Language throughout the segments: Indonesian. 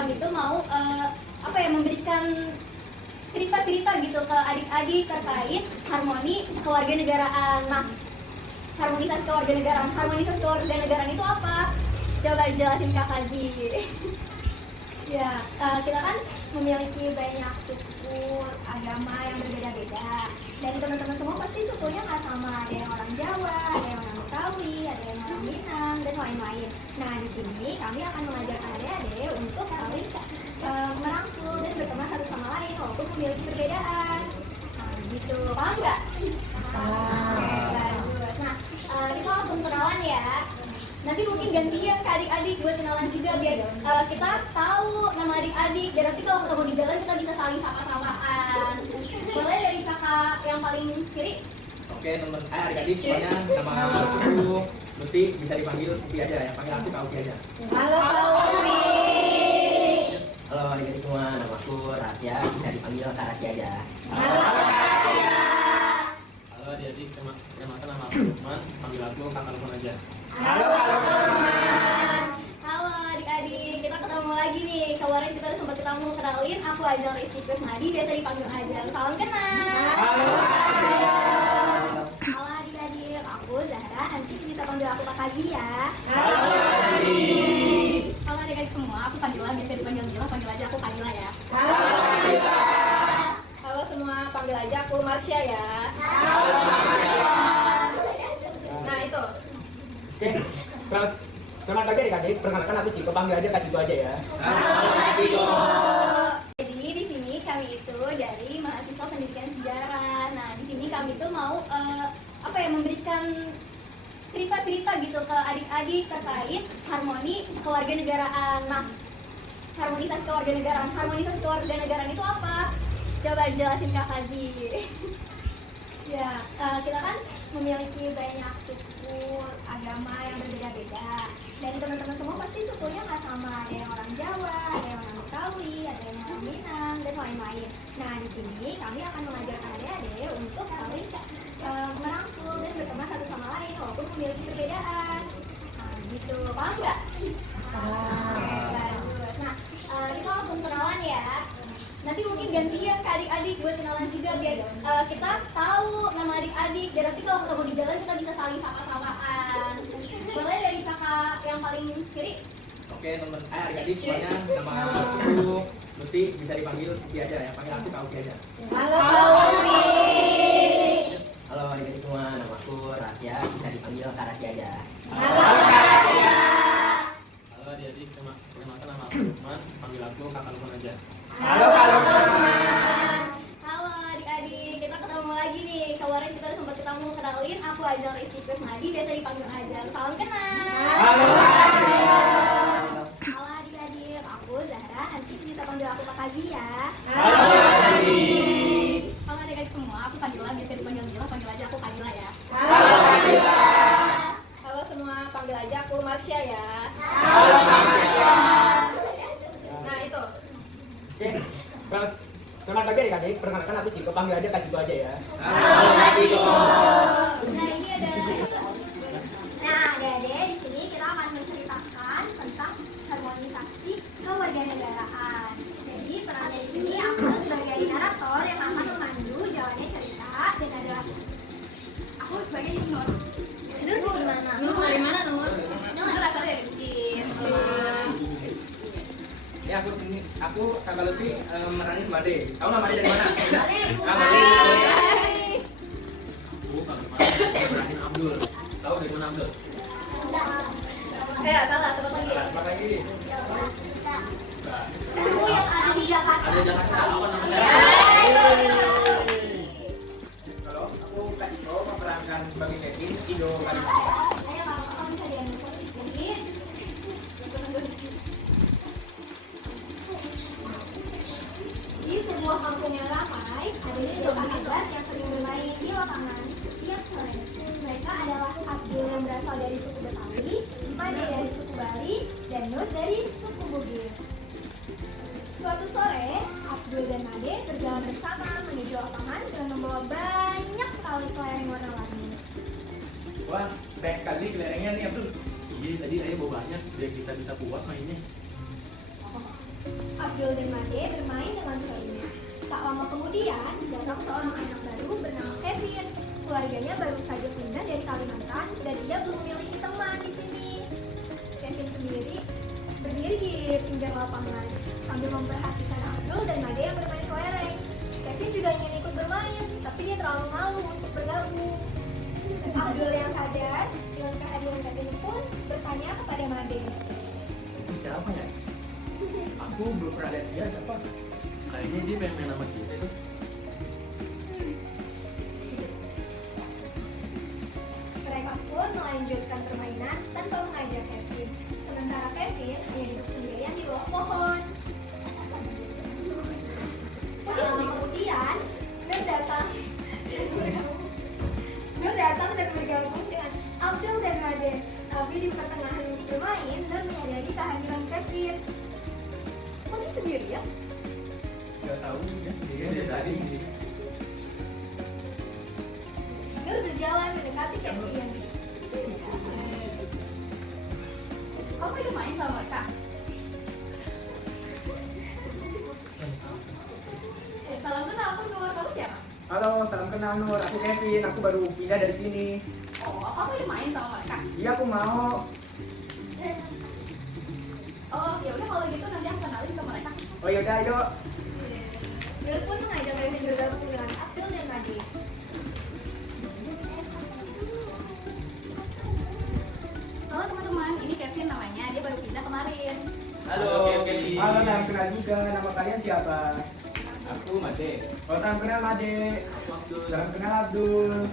kami tuh mau memberikan cerita-cerita gitu ke adik-adik terkait harmoni kewarganegaraan. Nah, harmonisasi kewarganegaraan itu apa? Coba jelasin Kak Fazi. Ya, kita kan memiliki banyak suku, agama yang berbeda-beda. Dan teman-teman semua pasti sukunya nggak sama. Ada yang orang Jawa, ada yang orang Betawi, ada yang orang Minang, dan lain-lain. Nah, di sini kami akan mengajarkan adik-adik untuk saling merangkul dan berteman satu sama lain walaupun memiliki perbedaan. Nah, gitu. Paham nggak? Oke, bagus. Nah, kita langsung kenalan ya. Nanti mungkin gantian ke adik-adik buat kenalan juga biar kita tahu nama adik-adik. Dan nanti kalau ketemu di jalan kita bisa saling sapa-sapaan. Boleh dari kakak yang paling kiri? Oke teman, adik-adik semuanya, nama aku Lutfi, bisa dipanggil Lutfi aja, yang panggil aku Kak Uki aja. Halo Lutfi. Halo adik-adik semua, nama aku Rasya, bisa dipanggil Kak Rasya aja. Halo Kak Rasya. Halo adik-adik, perkenalkan nama aku Lukman, panggil aku Kakak Lukman aja. Halo Lukman. Halo adik-adik, kita ketemu lagi nih. Kemarin kita udah sempat ketemu, kenalin aku Ajeng Rizky Kusnadi, biasa dipanggil Ajeng. Salam kenal. Halo adik-adik, aku Zahra, nanti bisa panggil aku Kak Kazi ya. Halo adik-adik. Halo adik-adik semua, aku Fadila, biasa dipanggil Mila, panggil aja aku Fadila ya. Halo Fadila. Halo semua, panggil aja aku Marsha ya. Halo Marsha. Nah itu. Oke, selamat pagi adik-adik, perkenalkan aku Ciko, panggil aja Kak Ciko aja ya. Jadi di sini kami itu dari mahasiswa pendidikan sejarah. Nah, di sini kami tuh mau memberikan cerita-cerita gitu ke adik-adik terkait harmoni kewarganegaraan. Nah, harmonisasi kewarganegaraan itu apa? Coba jelasin Kak Fazi. Ya, kita kan memiliki banyak suku, agama yang berbeda-beda. Dan teman-teman semua pasti sukunya nggak sama. Ada yang orang Jawa, ada yang orang Betawi, ada yang orang Minang, dan lain-lain. Nah, di sini kami akan mengajarkan adik-adik untuk saling merangkul dan berteman satu sama lain walaupun memiliki perbedaan. Nah, gitu. Paham nggak? Oke, bagus. Nah, kita langsung kenalan ya. Nanti mungkin gantian ke adik-adik buat kenalan juga biar kita tahu nama adik-adik. Dan nanti kalau ketemu di jalan kita bisa saling sapa-sapaan. Boleh dari kakak yang paling kiri? Oke teman, adik-adik semuanya, nama aku Lutfi, bisa dipanggil Lutfi aja, yang panggil aku Kak Uki aja. Halo Lutfi. Halo adik-adik semua, nama aku Rasya, bisa dipanggil Kak Rasya aja. Halo Kak Rasya. Halo adik-adik, perkenalkan nama aku Lukman, panggil aku Kakak Lukman aja. Halo Kak Lukman. Halo adik-adik, kita ketemu lagi nih. Kemarin kita udah sempat ketemu, kenalin aku Ajeng Rizky Kusnadi, biasa dipanggil Ajeng. Salam kenal. Halo adik-adik, aku Zahra, nanti bisa panggil aku Kak Kazi ya. Halo adik-adik. Halo adik-adik semua, aku Fadila, biasa dipanggil Mila, panggil aja aku Fadila ya. Halo Fadila. Halo semua, panggil aja aku Marsha ya. Halo Marsha. Nah itu. Oke, selamat pagi adik-adik, perkenalkan aku Ciko, panggil aja Kak Ciko aja ya. Nah, ini ada Nah, adik-adik, di sini kita akan menceritakan tentang harmonisasi kewarganegaraan. Jadi, perannya di sini aku sebagai narator yang akan memandu jalannya cerita dan ada aku sebagai Nur. Nur gimana? Nur dari mana Nur? Nur asal dari Bugis. Ya aku Kakak Lutfi meranin Made. Tahu nggak Made dari mana? Made. Bukan, Ibrahim Abdul. Tahu dari mana Abdul? salah, terus lagi. Selamat pagi. Suku yang ada di Jakarta. Ada Jakarta, apa namanya? Kalau aku Kak Ciko memerankan sebagai Kevin, Indo Kalimantan. Ayo, kamu bisa diambil posisi. Di sebuah kampung yang ramai, adanya dua anak yang sering bermain di lapangan setiap sore. Mereka adalah Abdul yang berasal dari suku Betawi, Made dari suku Bali, dan Nur dari suku Bugis. Suatu sore, Abdul dan Made berjalan bersama menuju lapangan dengan membawa banyak sekali kelereng warna-warni. Wah, banyak sekali kelerengnya nih Abdul. Iya, tadi saya bawa banyak biar kita bisa puas mainnya. Abdul dan Made bermain dengan serunya. Tak lama kemudian, datang seorang anak baru bernama Kevin. Keluarganya baru saja pindah dari Kalimantan dan ia belum memiliki teman di sini. Kevin sendiri berdiri di pinggir lapangan sambil memperhatikan Abdul dan Made yang bermain kelereng. Kevin juga ingin ikut bermain, tapi dia terlalu malu untuk bergabung. Abdul yang sadar dengan kehadiran Kevin pun bertanya kepada Made. Siapa ya? Aku belum pernah lihat dia siapa. Kayaknya dia pengen main sama kita tuh. Mereka pun melanjutkan permainan tanpa mengajak Kevin. Sementara Kevin hanya duduk sendirian di bawah pohon. Kemudian, Nur datang dan bergabung dengan Abdul dan Made. Tapi di pertengahan bermain, Nur menyadari kehadiran Kevin. Kok dia sendiri ya? Gak tahu dia sendirian dia tadi. Nur berjalan mendekati Kevin. Kamu ikut main sama mereka? Salam kenal, aku Nur. Kamu siapa? Halo, salam kenal Nur. Aku Kevin. Aku baru pindah dari sini. Oh, kamu ikut main sama mereka? Iya, aku mau. Oh, ya udah kalau gitu nanti aku kenalin ke mereka. Oh yaudah, ayo. Nur pun mengajak Kevin bergabung dengan Abdul dan Made. Halo teman-teman, ini Kevin namanya. Dia baru pindah kemarin. Halo, Kevin. Halo, salam kenal juga. Nama kalian siapa? Aku Made. Oh, salam kenal Made. Aku Abdul. Salam kenal Abdul.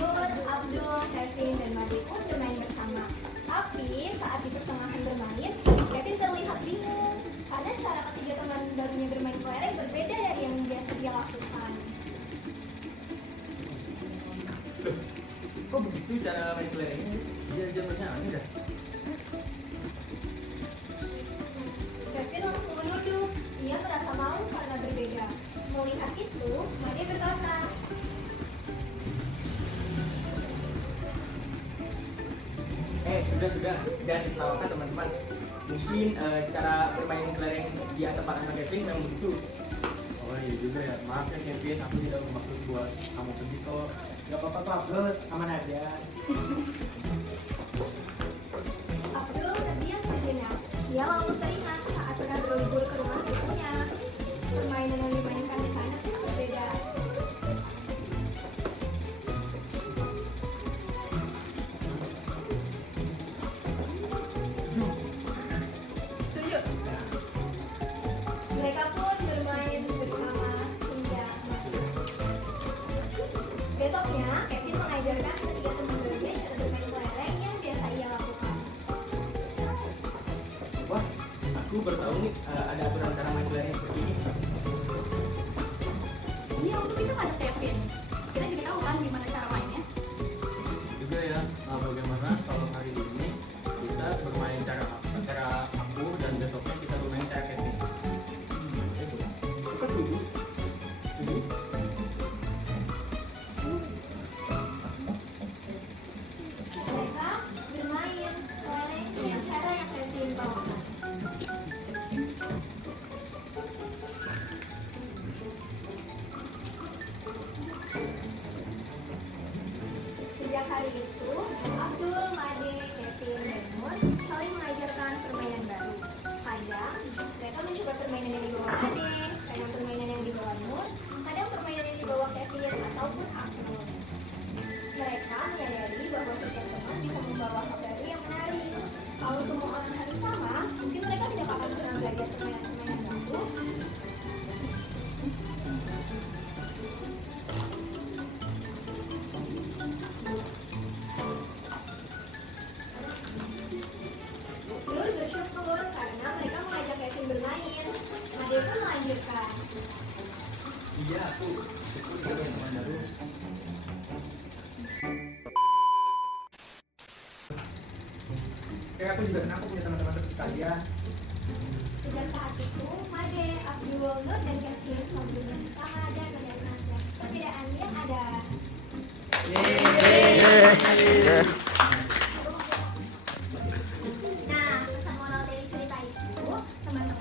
Nur, Abdul, Kevin, dan Made pun bermain bersama. Tapi saat di pertengahan bermain, Kevin terlihat bingung karena cara ketiga teman barunya bermain kelereng berbeda dari yang biasa dia lakukan. Kok begitu cara main kelerengnya? Dia macam aneh dah. Kevin langsung menunduk. Ia merasa malu karena berbeda. Melihat itu, Made berkata, Sudah. Dan ditawarkan teman-teman. Mungkin cara bermain kelereng di tempat anak Kevin memang begitu. Oh iya juga ya. Maaf ya Kevin, aku tidak bermaksud buat kamu sedih kok. Gak apa-apa kok Abdul, aman aja. Abdul terdiam sejenak. Ia lalu teringat saat pernah berlibur ke rumah ibunya. Permainan yang dimainkan di sana pun berbeda. Setuju? Mereka pun bermain bersama hingga maghrib. Besoknya, Kevin mengajarkan ketiga teman barunya cara bermain kelereng yang biasa ia lakukan. Wah, aku baru tahu nih ada aturan cara main kelereng seperti ini. Iya, untuk kita ngajak Kevin. Kita jadi tahu kan gimana cara mainnya. Juga ya, bagaimana kalau hari ini kita bermain cara aku dan besoknya kita bermain cara Kevin. Aku setuju. Mereka bermain kelereng dengan cara yang Kevin bawakan. Sejak hari itu, Abdul, Made, Kevin, dan Nur saling mengajarkan permainan baru. Kadang mereka mencoba permainan yang dibawa Made, kadang permainan yang dibawa Nur, kadang permainan yang dibawa Kevin ataupun Abdul. Mereka menyadari bahwa setiap teman bisa membawa hal baru yang menarik. Kalau semua orang harus sama, mungkin mereka tidak akan pernah belajar permainan-permainan baru. Nur bersyukur karena mereka mengajak Kevin bermain. Made pun melanjutkan. Iya, aku syukur juga yang teman baru. Kayak aku juga senang aku punya teman-teman seperti kalian. Sejak saat itu, Made, Abdul, Nur, dan Kevin selalu bermain bersama dan mengenal perbedaan yang ada. Nah, pesan moral dari cerita itu, teman-teman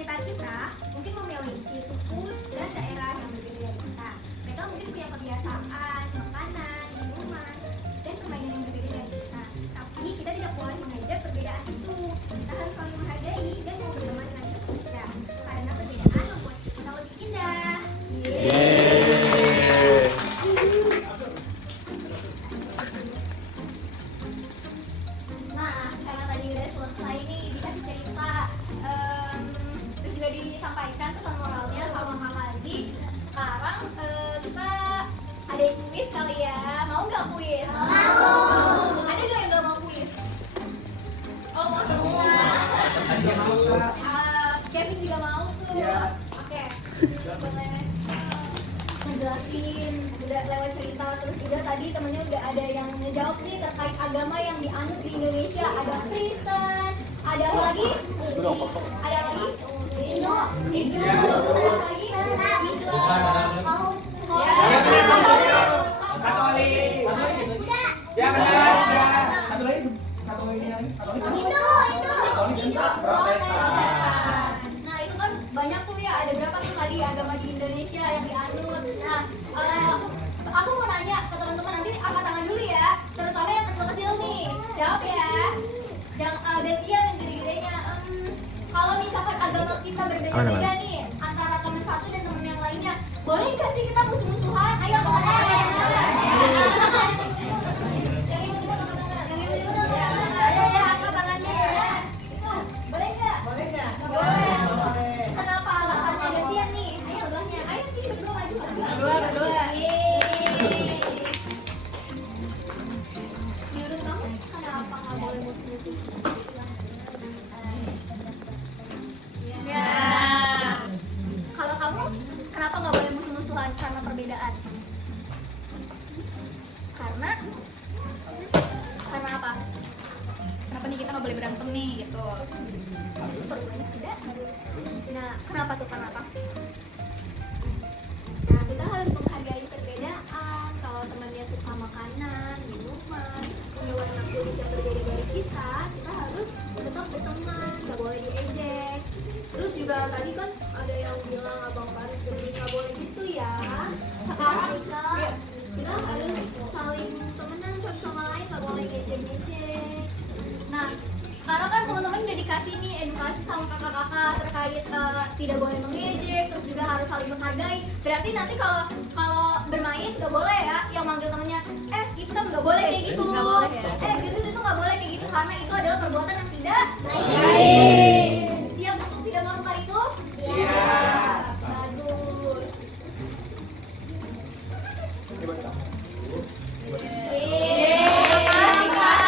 sekitar kita mungkin memiliki suku dan daerah yang berbeda dari kita. Mereka mungkin punya kebiasaan, makanan, minuman, dan permainan yang berbeda dari kita. Tapi kita tidak boleh mengejek perbedaan itu. Kita harus saling menghargai dan mau berteman dengan siapa saja. Karena perbedaan membuat kita lebih indah. Nah, karena tadi udah selesai nih dikasih cerita, terus juga disampaikan pesan moralnya sama Kak Mazi. Sekarang kita ada kuis kali ya. Mau nggak kuis? Mau. Ada nggak yang nggak mau kuis? Oh, mau semua. Kevin juga mau tuh. Oke. Boleh ngejelasin, udah lewat cerita, terus juga tadi temennya udah ada yang ngejawab nih terkait agama yang dianut di Indonesia. Ada Kristen, ada apa lagi? Ada apa lagi? Hindu, ada apa lagi? Islam, Katolik. Ya benar. Satu lagi Protestan. Nah itu kan banyak tuh ya, ada berapa tuh tadi agama di Indonesia yang dianut. Nah aku mau nanya ke teman-teman, nanti angkat tangan dulu ya, terutama yang kecil-kecil nih, jawab ya. Jangan gantian yang gede-gedenya. Kalau misalkan agama kita berbeda-beda nih antara teman satu dan teman yang lainnya, boleh nggak sih kita musuh-musuhan? Ayo boleh. Yang ibu-ibu angkat tangan. Yang ibu-ibu angkat tangan. Ya, angkat tangannya ya. Boleh nggak? Boleh. Kenapa alasannya gantian nih? Ayo sebelahnya. Ayo sih berdua maju. Berdua. Yeay. Menurut kamu kenapa nggak boleh musuh-musuh? Ya. Kalau kamu kenapa nggak boleh musuh-musuhan karena perbedaan? Karena apa? Kenapa nih kita nggak boleh berantem nih gitu? Perubahannya tidak. Nah, kenapa tuh? Kenapa? Nah, kita harus menghargai perbedaan. Kalau temannya suka makanan, minuman, punya warna kulit yang berbeda dari kita harus tetap berteman, nggak boleh diejek. Terus juga tadi kan ada yang bilang Abang Faris nggak boleh gitu ya. Sekarang kita harus saling temenan satu sama lain, nggak boleh ngejek-ngejek. Nah, sekarang kan teman-teman udah dikasih nih edukasi sama kakak-kakak terkait tidak boleh mengejek, terus juga harus saling menghargai. Berarti nanti kalau bermain nggak boleh ya yang manggil temennya, kita nggak boleh kayak gitu. Nggak boleh ya. Gitu itu nggak boleh kayak gitu karena itu adalah perbuatan yang tidak baik. Siap untuk tidak melakukan itu? Siap. Bagus. Makasih Kak.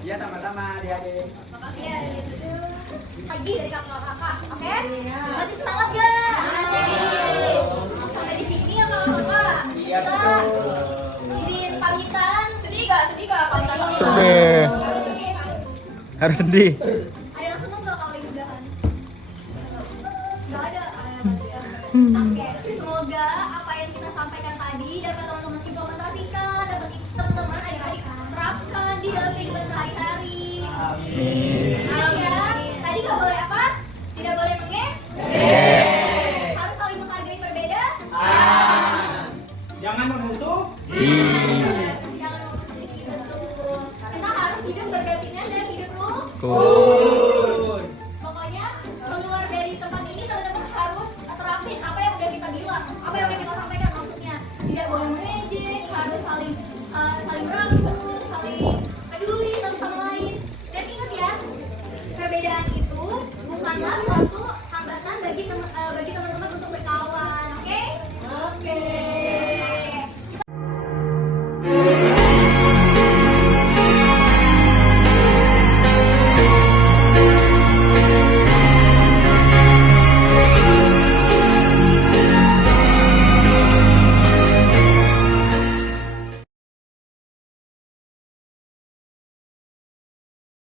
Iya sama-sama adik-adik. Makasih ya. Pagi dari kakak-kakak, oke? Masih semangat gak? Sampai di sini ya kakak-kakak? Iya betul. Izin pamitan. Sedih gak? Pamitan? Sedih. Harus sedih. Ada yang seneng gak kalau udahan? Gak ada? Oke, semoga apa yang kita sampaikan tadi dapat teman-teman implementasikan, dapat teman-teman adik-adik terapkan di dalam kehidupan sehari-hari. Ya, tadi gak boleh apa? Tidak boleh harus saling menghargai berbeda. Jangan memusuh. Jangan memusuhi, betul. Kita harus hidup berdampingan dan hidup rukun. Cool.